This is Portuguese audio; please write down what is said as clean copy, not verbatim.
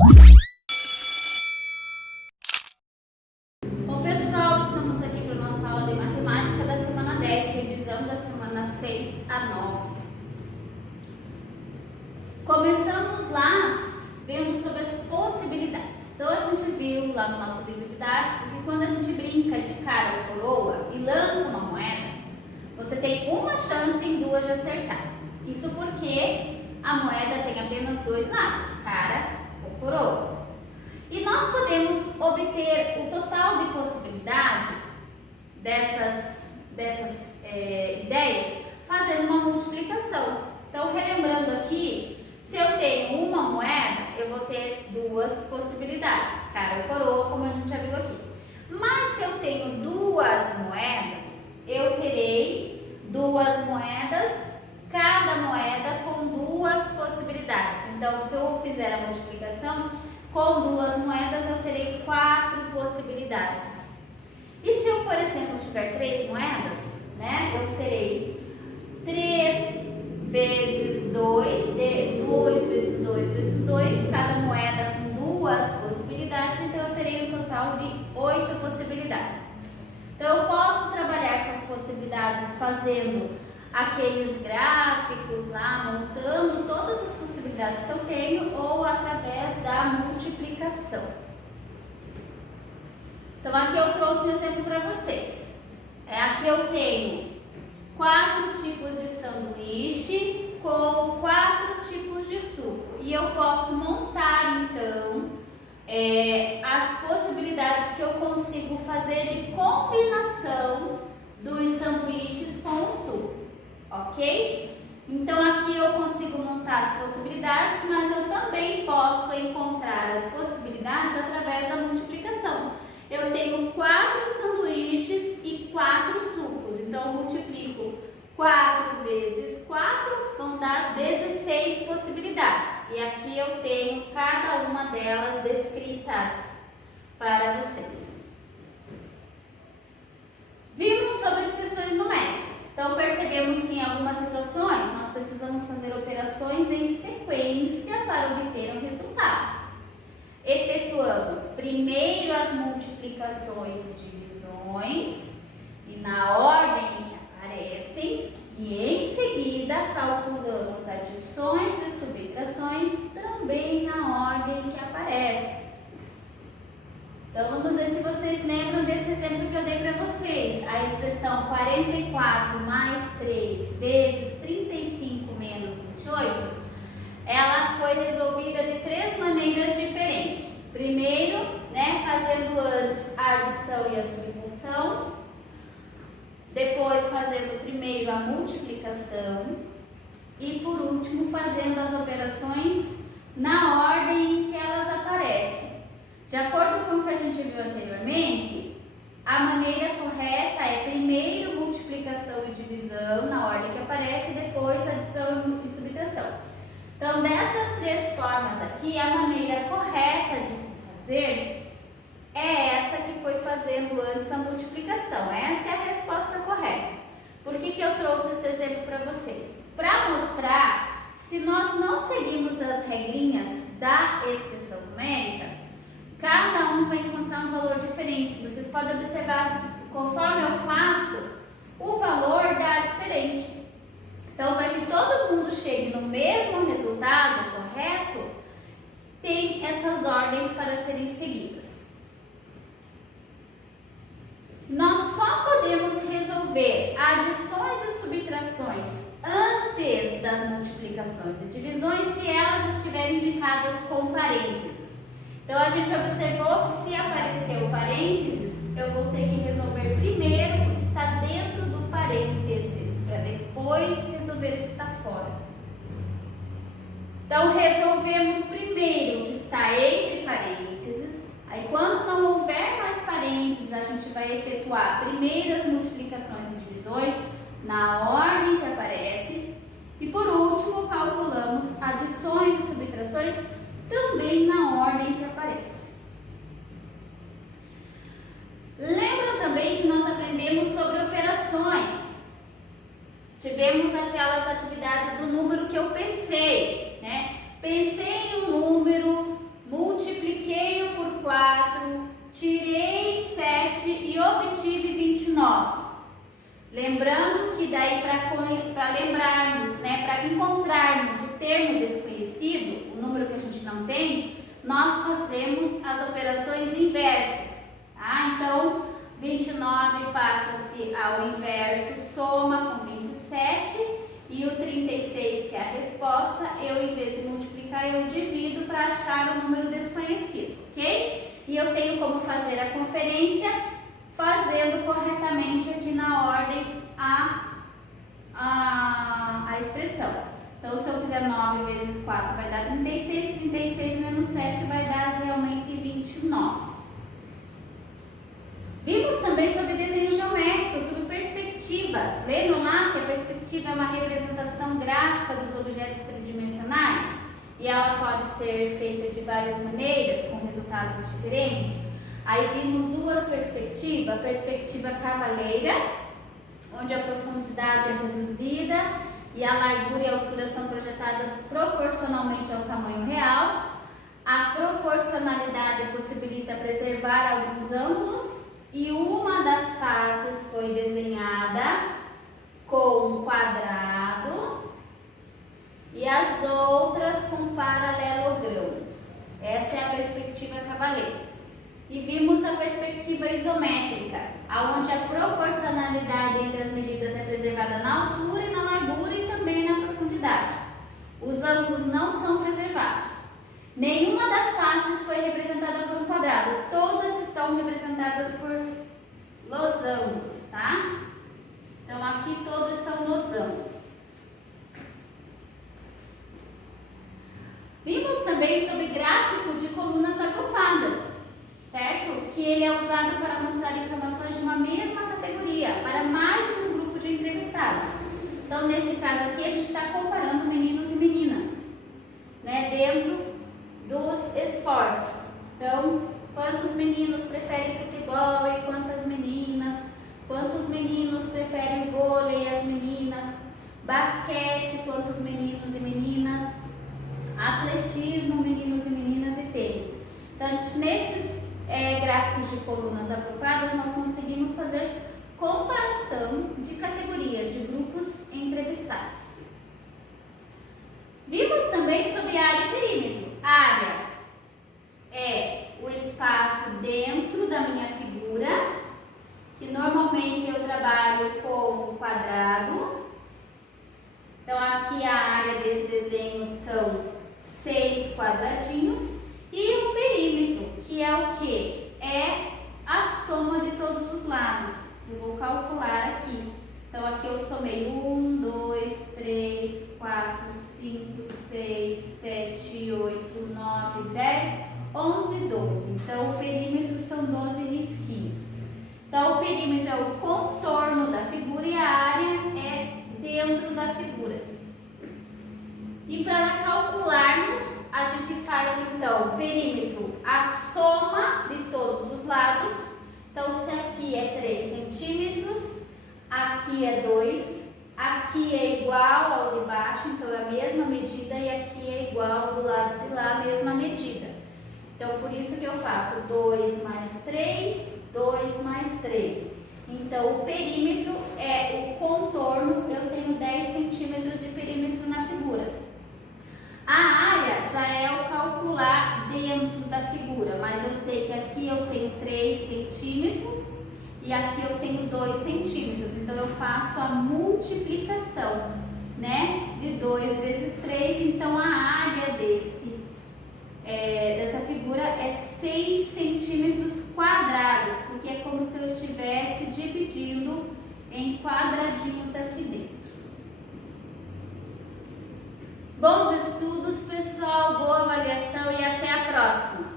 Bom, pessoal, estamos aqui para a nossa aula de matemática da semana 10, revisão da semana 6 a 9. Começamos lá vendo sobre as possibilidades. Então, a gente viu lá no nosso livro didático que quando a gente brinca de cara ou coroa e lança uma moeda, você tem uma chance em duas de acertar. Isso porque a moeda tem apenas dois lados, cara ou coroa. E nós podemos obter o total de possibilidades dessas ideias fazendo uma multiplicação. Então, relembrando aqui, se eu tenho uma moeda, eu vou ter duas possibilidades, cara ou coroa, como a gente já viu aqui. Mas se eu tenho duas moedas, eu terei duas moedas, cada moeda com duas possibilidades. Então, se eu fizer a multiplicação com duas moedas, eu terei 4 possibilidades. E se eu, por exemplo, tiver 3 moedas, né, eu terei 3 vezes 2, 2 vezes 2 vezes 2, cada moeda com duas possibilidades, então eu terei um total de 8 possibilidades. Então, eu posso trabalhar com as possibilidades fazendo aqueles gráficos lá, montando todas as possibilidades que eu tenho, ou através da multiplicação. Então, aqui eu trouxe um exemplo para vocês. Aqui eu tenho 4 tipos de sanduíche com 4 tipos de suco. E eu posso montar, então, as possibilidades que eu consigo fazer de combinação dos sanduíches com o suco, ok? Então, aqui eu consigo montar as possibilidades, mas eu também posso encontrar as possibilidades através da multiplicação. Eu tenho 4 sanduíches e 4 sucos, então eu multiplico 4 vezes 4, vão dar 16 possibilidades. E aqui eu tenho cada uma delas descritas para vocês. Vimos sobre expressões numéricas. Então, percebemos que em algumas situações nós precisamos fazer operações em sequência para obter um resultado. Efetuamos primeiro as multiplicações e divisões, e na ordem em que aparecem, e em seguida calculamos adições e subtrações também na ordem em que aparecem. Então, vamos ver se vocês lembram desse exemplo que eu dei para vocês. A expressão 44 mais 3 vezes 35 menos 28, ela foi resolvida de 3 maneiras diferentes. Primeiro, fazendo antes a adição e a subtração. Depois, fazendo primeiro a multiplicação. E, por último, fazendo as operações na ordem em que elas aparecem. De acordo com o que a gente viu anteriormente, a maneira correta é primeiro multiplicação e divisão, na ordem que aparece, e depois adição e subtração. Então, dessas 3 formas aqui, a maneira correta de se fazer é essa que foi fazendo antes a multiplicação. Essa é a resposta correta. Por que eu trouxe esse exemplo para vocês? Para mostrar, se nós não seguimos as regrinhas da expressão numérica, cada um vai encontrar um valor diferente. Vocês podem observar, conforme eu faço, o valor dá diferente. Então, para que todo mundo chegue no mesmo resultado correto, tem essas ordens para serem seguidas. Nós só podemos resolver adições e subtrações antes das multiplicações e divisões se elas estiverem indicadas com parênteses. Então, a gente observou que se aparecer o parênteses, eu vou ter que resolver primeiro o que está dentro do parênteses, para depois resolver o que está fora. Então, resolvemos primeiro o que está entre parênteses. Aí, quando não houver mais parênteses, a gente vai efetuar primeiro as multiplicações e divisões na ordem que aparece. E, por último, calculamos adições e subtrações também na ordem que aparece. Lembram também que nós aprendemos sobre operações. Tivemos aquelas atividades do número que eu pensei, Pensei em um número, multiplicado não tem, nós fazemos as operações inversas, tá? Então, 29 passa-se ao inverso, soma com 27, e o 36, que é a resposta, eu, em vez de multiplicar, eu divido para achar o número desconhecido, ok? E eu tenho como fazer a conferência fazendo corretamente aqui na ordem a expressão. Então, se eu fizer 9 vezes 4 vai dar 36, 36 menos 7 vai dar realmente 29. Vimos também sobre desenho geométrico, sobre perspectivas. Lembram lá que a perspectiva é uma representação gráfica dos objetos tridimensionais? E ela pode ser feita de várias maneiras, com resultados diferentes. Aí vimos duas perspectivas, a perspectiva cavaleira, onde a profundidade é reduzida e a largura e a altura são projetadas proporcionalmente ao tamanho real. A proporcionalidade possibilita preservar alguns ângulos e uma das faces foi desenhada com um quadrado e as outras com paralelogramos. Essa é a perspectiva cavaleira. E vimos a perspectiva isométrica, onde a proporcionalidade entre as medidas é preservada na altura e na largura e também na profundidade. Os ângulos não são preservados. Nenhuma das faces foi representada por um quadrado, todas estão representadas por losangos, tá? Então aqui todos são losangos. Vimos também sobre gráfico de colunas agrupadas, certo? Que ele é usado para mostrar informações de uma mesma categoria, para mais de um grupo de entrevistados. Então, nesse caso aqui, a gente está comparando meninos e meninas, né, dentro dos esportes. Então, quantos meninos preferem futebol e quantas meninas? Quantos meninos preferem vôlei e as meninas? Basquete, quantos meninos e meninas? Atletismo, meninos e meninas e tênis. Então, a gente, nesses gráficos de colunas agrupadas, nós conseguimos fazer comparação de categorias, de grupos entrevistados. Vimos também sobre área e perímetro. Área é o espaço dentro da minha figura, que normalmente eu trabalho com um quadrado. Então, aqui a área desse desenho são 6 quadradinhos. E o perímetro, que é o que? É a soma de todos os lados. Eu vou calcular aqui. Então, aqui eu somei 1, 2, 3, 4, 5, 6, 7, 8, 9, 10, 11, 12. Então, o perímetro são 12 risquinhos. Então, o perímetro é o contorno da figura e a área é dentro da figura. E para calcularmos, a gente faz então o perímetro, a soma de todos os lados. Então, se aqui é 3 centímetros, aqui é 2, aqui é igual ao de baixo, então é a mesma medida, e aqui é igual do lado de lá, a mesma medida. Então, por isso que eu faço 2 mais 3, 2 mais 3. Então, o perímetro é o contorno, eu tenho 10 centímetros de perímetro na figura. A área já é o calcular dentro da figura, mas eu sei que aqui eu tenho 3 centímetros e aqui eu tenho 2 centímetros. Então, eu faço a multiplicação, né, de 2 vezes 3. Então, a área dessa figura é 6 centímetros quadrados, porque é como se eu estivesse dividindo em quadradinhos aqui dentro. Bons estudos, pessoal, boa avaliação e até a próxima!